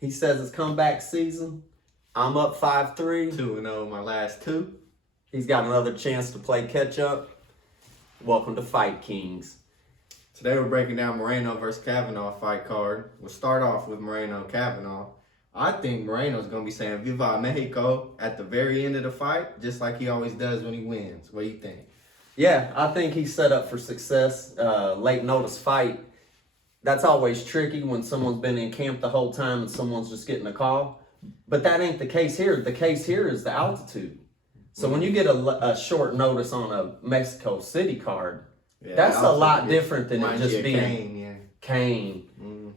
He says it's comeback season. I'm up 5-3. 2-0 my last two. He's got another chance to play catch up. Welcome to Fight Kings. Today we're breaking down Moreno versus Kavanaugh fight card. We'll start off with Moreno and Kavanaugh. I think Moreno's going to be saying Viva Mexico at the very end of the fight, just like he always does when he wins. What do you think? Yeah, I think he's set up for success. Late notice fight. That's always tricky when someone's been in camp the whole time and someone's just getting a call. But that ain't the case here. The case here is the altitude. So when you get a short notice on a Mexico City card, that's a lot different than it just being Kane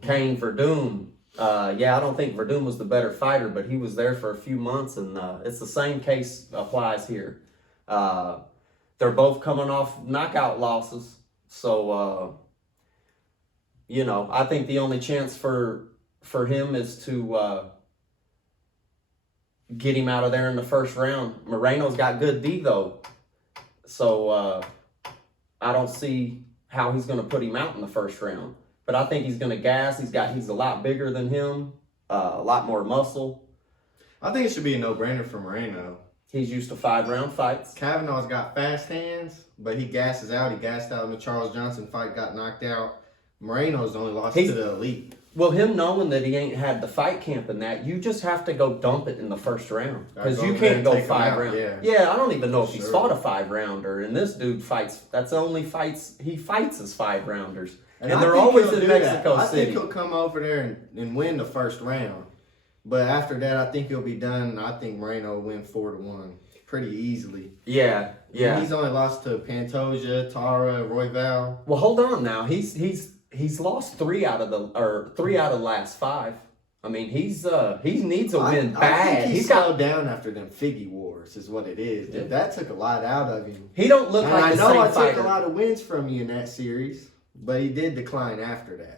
Verdum. I don't think Verdum was the better fighter, but he was there for a few months, and it's the same case applies here. They're both coming off knockout losses, so I think the only chance for him is to get him out of there in the first round. Moreno's got good D though, so I don't see how he's going to put him out in the first round. But I think he's going to gas. He's a lot bigger than him, a lot more muscle. I think it should be a no-brainer for Moreno. He's used to 5-round fights. Kavanaugh's got fast hands, but he gasses out. He gassed out in the Charles Johnson fight, got knocked out. Moreno's only lost to the elite. Well, him knowing that he ain't had the fight camp in that, you just have to go dump it in the first round. Because you can't go 5 rounds. Yeah, I don't even know if he's fought a 5-rounder. And this dude fights, that's the only fights he fights as 5-rounders. And they're always in Mexico City. I think he'll come over there and win the first round. But after that, I think he'll be done. I think Moreno will win 4-1 pretty easily. Yeah. And he's only lost to Pantoja, Tara, Royval. Well, hold on now. He's lost 3 out of the last 5. I mean, he needs a win bad. I think he's slowed down after them Figgy Wars, is what it is. Yeah. That took a lot out of him. He don't look like the same fighter. I know I took a lot of wins from you in that series, but he did decline after that.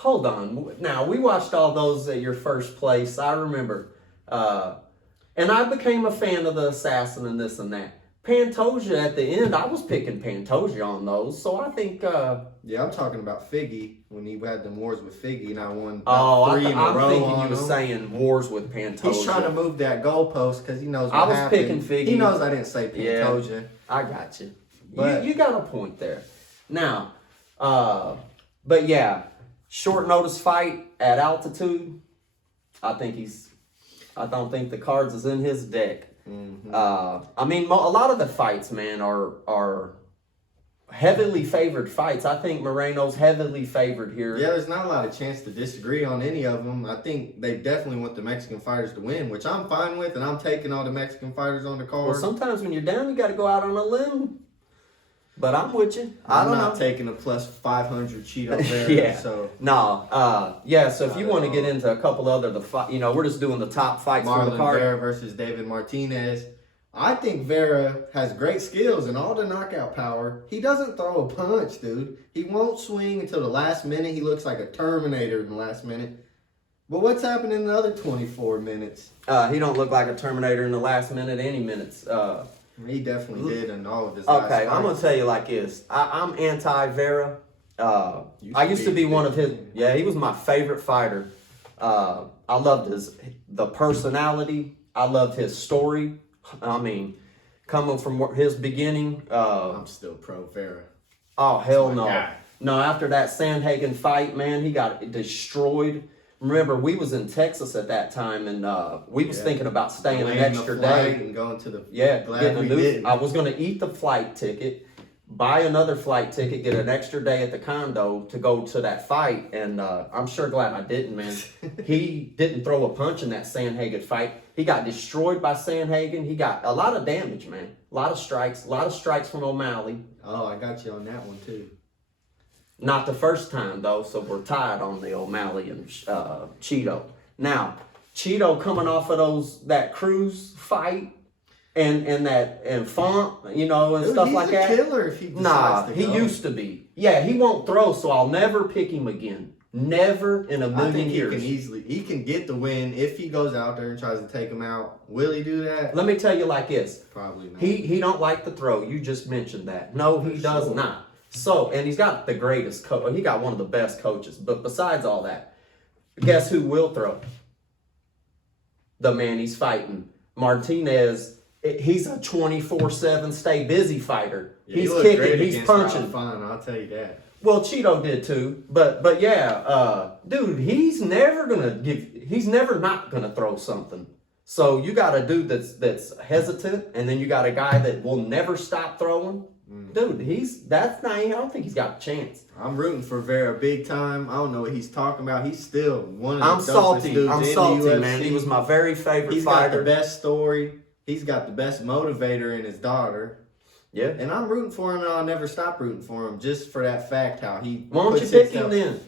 Hold on. Now, we watched all those at your first place. I remember. And I became a fan of the Assassin and this and that. Pantoja at the end, I was picking Pantoja on those, so I think... Yeah, I'm talking about Figgy, when he had them wars with Figgy, and I won 3 in a row. I'm thinking you were saying wars with Pantoja. He's trying to move that goalpost because he knows what happened. I was picking Figgy. He knows I didn't say Pantoja. Yeah, I got you. But you got a point there. Now, but yeah, short notice fight at altitude, I don't think the cards is in his deck. Mm-hmm. I mean, a lot of the fights, man, are heavily favored fights. I think Moreno's heavily favored here. Yeah, there's not a lot of chance to disagree on any of them. I think they definitely want the Mexican fighters to win, which I'm fine with, and I'm taking all the Mexican fighters on the card. Well, sometimes when you're down, you got to go out on a limb. But I'm with you. I'm not taking a plus 500 Cheeto Vera. Yeah. So. No. So if you want to get into a couple other, we're just doing the top fights for the card. Marlon Vera versus David Martinez. I think Vera has great skills and all the knockout power. He doesn't throw a punch, dude. He won't swing until the last minute. He looks like a Terminator in the last minute. But what's happened in the other 24 minutes? He don't look like a Terminator in the last minute, any minutes. He definitely did in all of his last fights. I'm going to tell you like this. I'm anti-Vera. I used to be one of his... Yeah, he was my favorite fighter. I loved the personality. I loved his story. I mean, coming from his beginning... I'm still pro-Vera. Oh, hell no. God. No, after that Sandhagen fight, man, he got destroyed. Remember, we was in Texas at that time, and we was thinking about staying an extra day and going to the. I was going to eat the flight ticket, buy another flight ticket, get an extra day at the condo to go to that fight, and I'm sure glad I didn't, man. He didn't throw a punch in that Sandhagen fight. He got destroyed by Sandhagen. He got a lot of damage, man. A lot of strikes from O'Malley. Oh, I got you on that one too. Not the first time, though, so we're tied on the O'Malley and Cheeto. Now, Cheeto coming off of that Cruz fight and Font, and stuff like that. He's a killer if he decides to go. He used to be. Yeah, he won't throw, so I'll never pick him again. Never in a million years. He can get the win if he goes out there and tries to take him out. Will he do that? Let me tell you like this. Probably not. He don't like to throw. You just mentioned that. No, he does not. So, and he's got the greatest coach. He got one of the best coaches. But besides all that, guess who will throw? the man he's fighting. Martinez, he's a 24/7 stay busy fighter. Yeah, he's he kicking, he's punching. Fine, I'll tell you that. Well, Cheeto did too, but yeah, dude, he's never not gonna throw something. So you got a dude that's hesitant, and then you got a guy that will never stop throwing. Dude, I don't think he's got a chance. I'm rooting for Vera big time. I don't know what he's talking about. He's still one of the I'm salty. dudes I'm in salty, the UFC. man. He was my very favorite He's fighter. got the best story. He's got the best motivator in his daughter. Yeah. And I'm rooting for him, and I'll never stop rooting for him just for that fact how he. Why don't you puts pick himself- him then?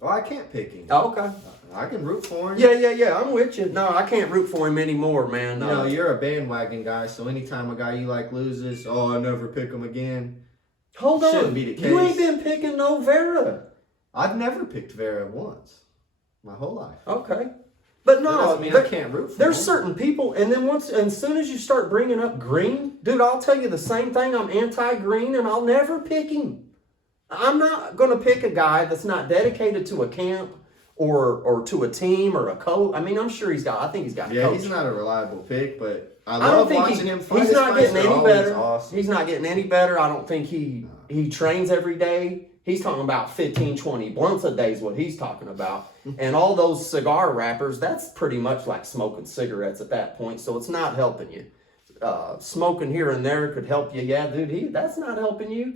Oh, I can't pick him. Oh, okay. I can root for him. Yeah. I'm with you. No, I can't root for him anymore, man. You know, you're a bandwagon guy, so anytime a guy you like loses, oh, I never pick him again. Hold on. Shouldn't be the case. You ain't been picking no Vera. I've never picked Vera once, my whole life. Okay. But no, That doesn't mean I can't root for there's him. certain people, and then as soon as you start bringing up Green, dude, I'll tell you the same thing. I'm anti-Green, and I'll never pick him. I'm not going to pick a guy that's not dedicated to a camp or to a team or a coach. I mean, I'm sure I think he's got a coach. He's not a reliable pick, but I don't love think watching him fight. he's His not fights getting are any always better. awesome. He's not getting any better. I don't think he trains every day. He's talking about 15, 20 blunts a day is what he's talking about. And all those cigar wrappers, that's pretty much like smoking cigarettes at that point. So it's not helping you. Smoking here and there could help you. Yeah, dude, that's not helping you.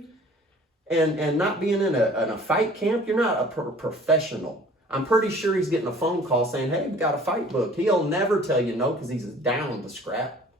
And not being in a fight camp, you're not a professional. I'm pretty sure he's getting a phone call saying, hey, we got a fight booked. He'll never tell you no because he's down to scrap.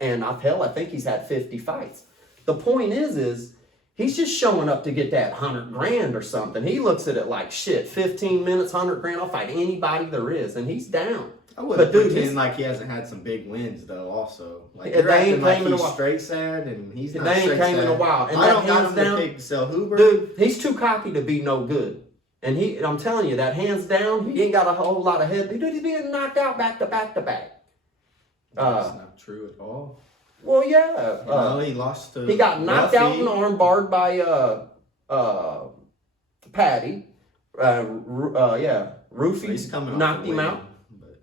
And I think he's had 50 fights. The point is he's just showing up to get that 100 grand or something. He looks at it like, shit, 15 minutes, 100 grand, I'll fight anybody there is. And he's down. I wouldn't pretend like he hasn't had some big wins, though, also. Like, you're they ain't acting like came in a he's while. straight sad, and he's not They ain't straight came sad. in a while. And I that don't got hands him down, to pick Sel Huber. dude, he's too cocky to be no good. And I'm telling you, that hands down, he ain't got a whole lot of head. Dude, he's being knocked out back to back to back. That's not true at all. Well, yeah. He lost to He got knocked out Ruffy. and armbarred by Patty. Roofy He's coming off knocked a him win, out. but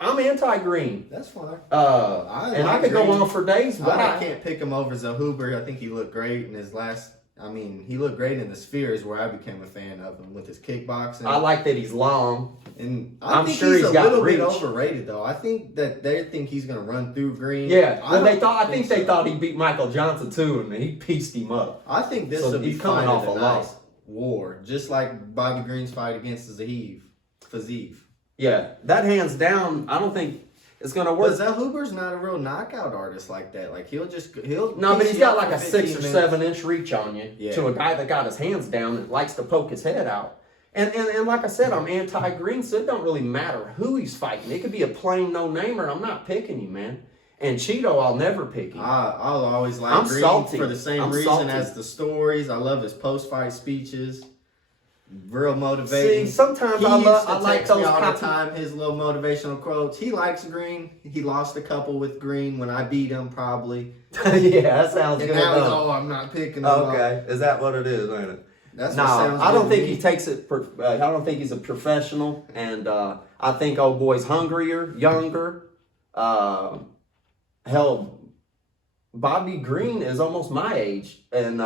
I'm anti-Green. that's fine. And I like could go Green. on for days. I Why? can't pick him over Sel Huber. I think he looked great in his last. I mean, he looked great in the Spheres, where I became a fan of him with his kickboxing. I like that he's long. And I'm think sure he's a got little reach. bit overrated, though. I think that they think he's going to run through Green. Yeah. Well, I think think they thought he beat Michael Johnson too, and he pieced him up. I think this So will be he's coming off a loss. war, just like Bobby Green's fight against Fazeev. Yeah, that hands down. I don't think it's gonna But work. Sel Huber's not a real knockout artist like that. Like he'll No, but piece he's you got up like for a 15 6 or minutes. 7 inch reach on you Yeah. to a guy that got his hands down and likes to poke his head out. And like I said, I'm anti-Green, so it don't really matter who he's fighting. It could be a plain no-namer. I'm not picking him, man. And Cheeto, I'll never pick him. I'll always like I'm Green salty. for the same I'm reason salty. as the stories. I love his post-fight speeches. Real motivating. See, sometimes He I used to like text me those all the copy- time. His little motivational quotes. He likes Green. He lost a couple with Green when I beat him, probably. Yeah, that sounds And good. now he's though. I'm not picking him. Okay, is that what it is, ain't it? That's No, what sounds I don't good to think me. he takes it. I don't think he's a professional, and I think old boy's hungrier, younger. Hell, Bobby Green is almost my age, and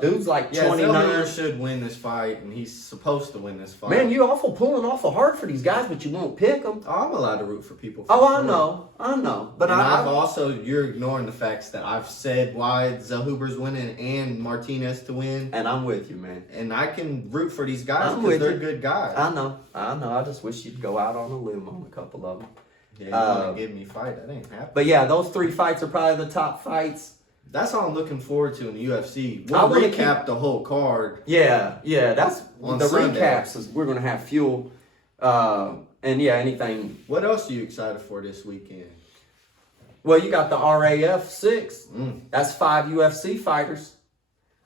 dude's like Yeah, 29. should win this fight, and he's supposed to win this fight. Man, you pulling awful hard for these guys, but you won't pick them. Oh, I'm allowed to root for people. For Oh, sure. I know, but And I've also, you're ignoring the facts that I've said why Sel Huber's winning and Martinez to win. and I'm with you, man. And I can root for these guys I'm because with they're you. good guys. I know. I just wish you'd go out on a limb on a couple of them. Yeah, you want to give me a fight. That ain't happening. But yeah, those 3 fights are probably the top fights. That's all I'm looking forward to in the UFC. I We'll wanna recap the whole card. Yeah, that's On the Sunday. recaps. Is we're gonna have fuel, and yeah, anything. What else are you excited for this weekend? Well, you got the RAF 6. Mm. That's 5 UFC fighters.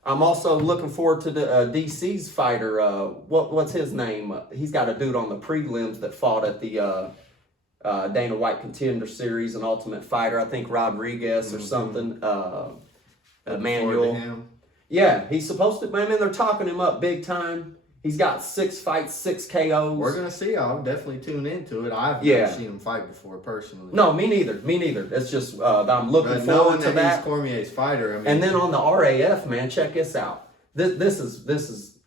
I'm also looking forward to the DC's fighter. What's his name? He's got a dude on the prelims that fought at the Dana White Contender Series, an Ultimate Fighter. I think Rodriguez or something. Looking forward to Emmanuel. him. Yeah, he's supposed to. I mean, they're talking him up big time. He's got 6 fights, 6 KOs. We're gonna see. I'll definitely tune into it. I've Yeah. never seen him fight before personally. No, me neither. Me neither. It's just I'm looking But forward knowing to that he's that. Cormier's fighter, I mean, And then on the RAF, man, check this out. This is,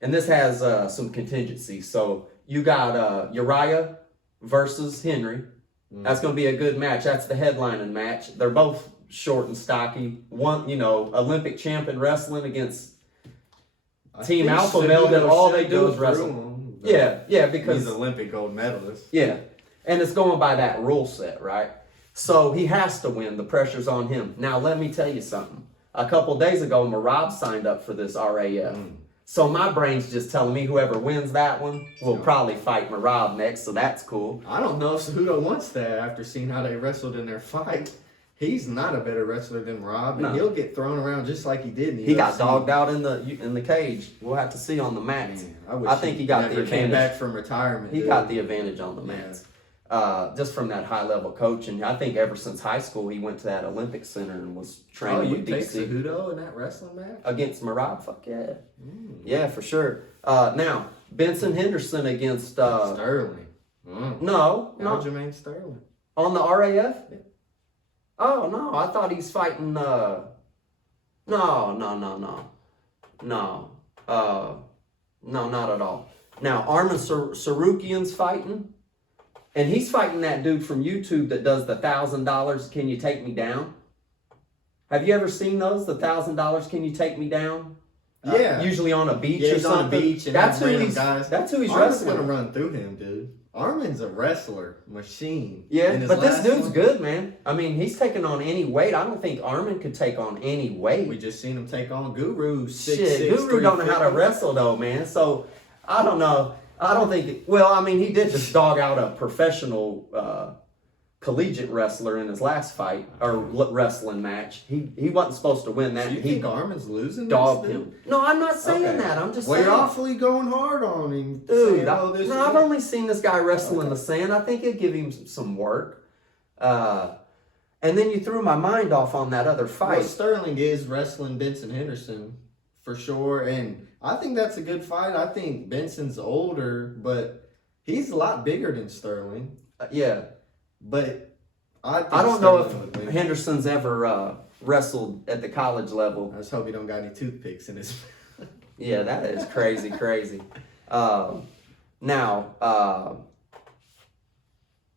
and this has some contingencies. So you got Uriah versus Henry. That's going to be a good match. That's the headlining match. They're both short and stocky. One, Olympic champ in wrestling against Team Alpha Male that all they do is wrestle. Yeah, because he's Olympic gold medalist. Yeah, and it's going by that rule set, right? So he has to win. The pressure's on him. Now, let me tell you something. A couple days ago, Marab signed up for this RAF. So my brain's just telling me whoever wins that one will probably fight Marab next, so that's cool. I don't know if Cejudo wants that after seeing how they wrestled in their fight. He's not a better wrestler than Rob, and he'll get thrown around just like he did in the He UFC. got dogged out in the cage. We'll have to see on the mats. I think he got the advantage. Came back from retirement. He got the advantage on the mats. Just from that high level coaching. I think ever since high school he went to that Olympic Center and was training with take DC. Cejudo in that wrestling match? Against Marab? Fuck yeah. Yeah, for sure. Now, Benson Henderson against Sterling. No. Aljamain Sterling. On the RAF? Yeah. Oh no, I thought he's fighting no, not at all. Now Armin Sarukian's fighting, and he's fighting that dude from YouTube that does the $1,000 Can You Take Me Down? Have you ever seen those? The $1,000 Can You Take Me Down? Yeah. Usually on a beach or he's something. on a beach and that's who he's That's who he's Armin's wrestling. gonna run through him, dude. Armin's a wrestler machine. Yeah, but this dude's good, man. I mean, he's taking on any weight. I don't think Armin could take on any weight. We just seen him take on Guru. Guru don't know how to wrestle though, man. So I don't know. I don't think. Well, I mean, he did just dog out a professional collegiate wrestler in his last fight or wrestling match. He wasn't supposed to win that. So you think Armin's losing? Dogged him. No, I'm not saying that. I'm just saying. You're awfully going hard on him, dude. I've only seen this guy wrestle in the sand. I think it'd give him some work. And then you threw my mind off on that other fight. Well, Sterling is wrestling Benson Henderson for sure, and I think that's a good fight. I think Benson's older, but he's a lot bigger than Sterling. Yeah. But I don't know if Henderson's ever wrestled at the college level. I just hope he don't got any toothpicks in his. Yeah, that is crazy. Now,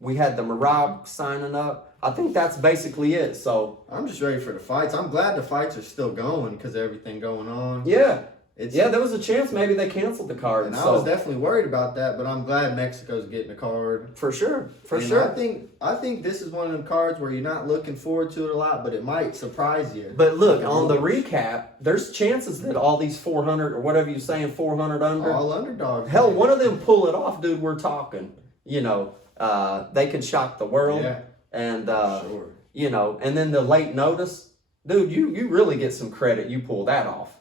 we had the Marab signing up. I think that's basically it. So I'm just ready for the fights. I'm glad the fights are still going because of everything going on. Yeah. There was a chance maybe they canceled the card. And I was definitely worried about that, but I'm glad Mexico's getting a card. For sure. I think this is one of them cards where you're not looking forward to it a lot, but it might surprise you. But look, on the recap, there's chances that all these 400 or whatever you're saying, 400 under. All underdogs. Hell, one of them pull it off, dude, we're talking. They can shock the world. Yeah. And, sure. And then the late notice, dude, you really get some credit. You pull that off.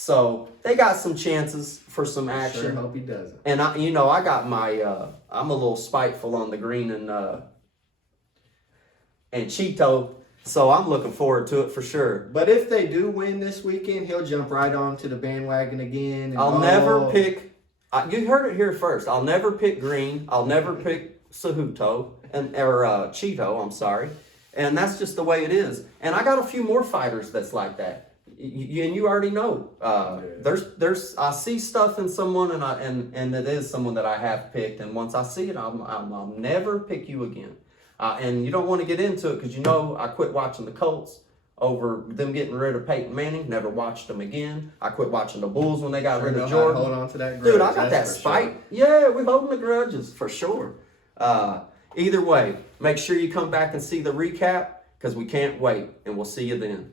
So they got some chances for some action. Sure hope he doesn't. And I got my I'm a little spiteful on the Green and Cheeto, so I'm looking forward to it for sure. But if they do win this weekend, he'll jump right onto the bandwagon again. I'll never pick. You heard it here first. I'll never pick Green. I'll never pick Cejudo or Cheeto. I'm sorry, and that's just the way it is. And I got a few more fighters that's like that. And you already know. There's I see stuff in someone, and it is someone that I have picked. And once I see it, I'll never pick you again. And you don't want to get into it because I quit watching the Colts over them getting rid of Peyton Manning. Never watched them again. I quit watching the Bulls when they got rid of Jordan. Hold on to that grudge. Dude, I got that spite. Sure. Yeah, we're holding the grudges for sure. Either way, make sure you come back and see the recap because we can't wait, and we'll see you then.